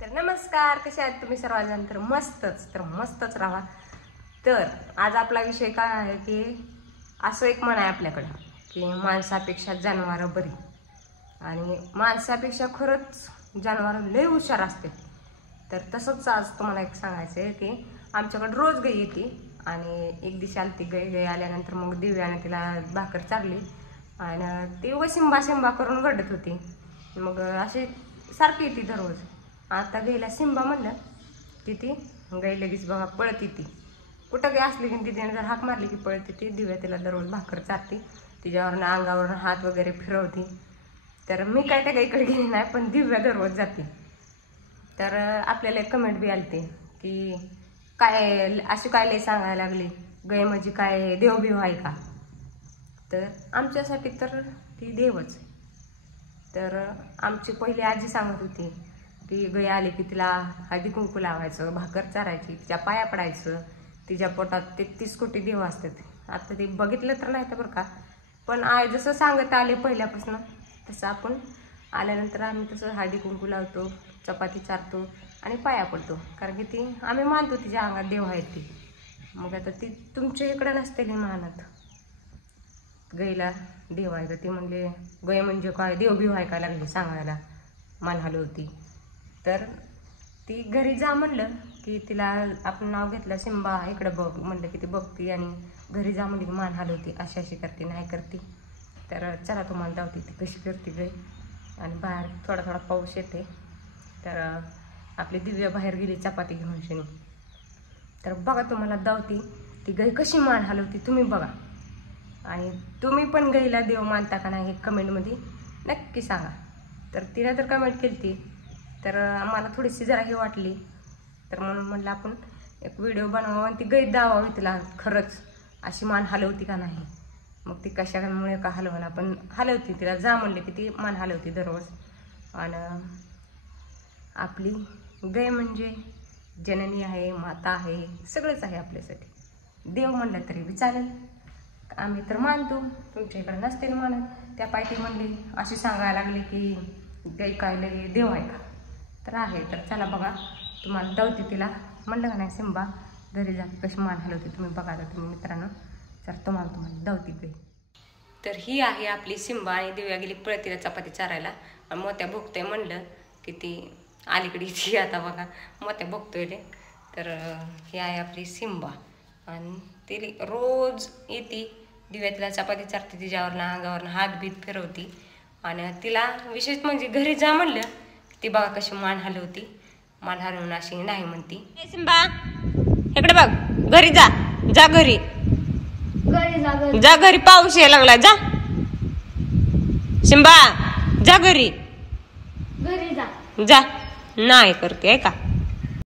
तर नमस्कार, कसे आहात तुम्ही सर्वजण? तर मस्तच राहा. तर आज आपला विषय काय आहे की असं एक म्हण आहे आपल्याकडे की माणसापेक्षा जनावरं बरी, आणि माणसापेक्षा खरंच जनावरं लय हुशार असते. तर तसंच आज तुम्हाला एक सांगायचं आहे की आमच्याकडे रोज गाय येते, आणि एक दिवशी आली ती गाय आल्यानंतर मग दिव्याने तिला भाकर चारली आणि ती सिंबा करून रडत होती. मग अशी सारखी येते दररोज. आता गायला सिंबा म्हणलं की ती गाय लगेच बघा पळत येते. कुठं गाय असली की तिने जर हाक मारली की पळत येते. दिव्या तिला दररोज भाकर चारते, तिच्यावरनं अंगावरून हात वगैरे फिरवते. तर मी काय त्या गायकडे गेली नाही, पण दिव्या दररोज जाते. तर आपल्याला एक कमेंट बी आलते की काय अशी काय लय सांगायला लागली, गाय म्हणजे काय देवबिव आहे का? तर आमच्यासाठी तर ती देवच. तर आमची पहिली आजी सांगत होती की गाय आली की तिला हळदी कुंकू लावायचं, भाकर चारायची, तिच्या पाया पडायचं, तिच्या पोटात 33 कोटी देव असतात. आता ते बघितलं तर नाही तर बरं का, पण आई जसं सांगत आले पहिल्यापासून तसं आपण आल्यानंतर आम्ही तसं हळदी कुंकू लावतो, चपाती चारतो आणि पाया पडतो. कारण की ती आम्ही मानतो तिच्या अंगात देव आहेत ती. मग आता ती तुमच्या इकडं नसते की मानत गायला देव आहे. तर ती म्हणले गाय म्हणजे काय देवबिव आहे का लागली सांगायला, मान हलवती. तर ती घरी जा म्हणलं की तिला आपण नाव घेतलं सिंबा इकडं बघ म्हणलं की ती बघती, आणि घरी जा म्हणली की मान हलवती, अशी करते नाही करते. तर चला तुम्हाला धावते ती कशी करते गाय. आणि बाहेर थोडा पाऊस येते. तर आपली दिव्या बाहेर गेली चपाती घेऊन शनी. तर बघा तुम्हाला धावती ती गाय कशी मान हलवती, तुम्ही बघा. आणि तुम्ही पण गायला देव मानता का नाही हे कमेंटमध्ये नक्की सांगा. तर तिला तर कमेंट केली ती, तर आम्हाला थोडीशी जरा हे वाटली. तर म्हणून म्हटलं आपण एक व्हिडिओ बनवावा आणि ती गाय दावावी तिला खरंच अशी मान हलवती का नाही. मग ती कशामुळे का हलवणार, पण हलवती. तिला जा म्हणले की ती मान हलवती दररोज. आणि आपली गाय म्हणजे जननी आहे, माता आहे, सगळंच आहे आपल्यासाठी. देव म्हणलं तरी बी चालेल, आम्ही तर मानतो. तुमच्या इकडे नसते ना मानत. त्या पायटी म्हणली अशी सांगायला लागली की गाय काय लगे देव आहे का? तर आहे. तर चला बघा तुम्हाला धावते तिला म्हणलं का नाही सिंबा घरी जा कशी मान हलवते तुम्ही बघा. तर तुम्ही मित्रांनो तर तुम्हाला धावती गाय. तर ही आहे आपली सिंबा, आणि दिव्या गेली पळतीला चपाती चारायला. मोत्या भोगतोय म्हणलं की ती अलीकडे येते. आता बघा मोत्या भोगतोय रे. तर ही आहे आपली सिंबा, आणि ती रोज येते. दिव्या तिला चपाती चारते, तिच्यावरनं अंगावरनं हात बीत फिरवती. आणि तिला विशेष म्हणजे घरी जा म्हणलं ती बघा कशी मान हलवती. मान हलवून अशी नाही म्हणती. सिंबा इकडे बघ, घरी जा, जा घरी जा, घरी पाऊस यायला लागला, जा सिंबा जा घरी जा. नाही करते आहे का?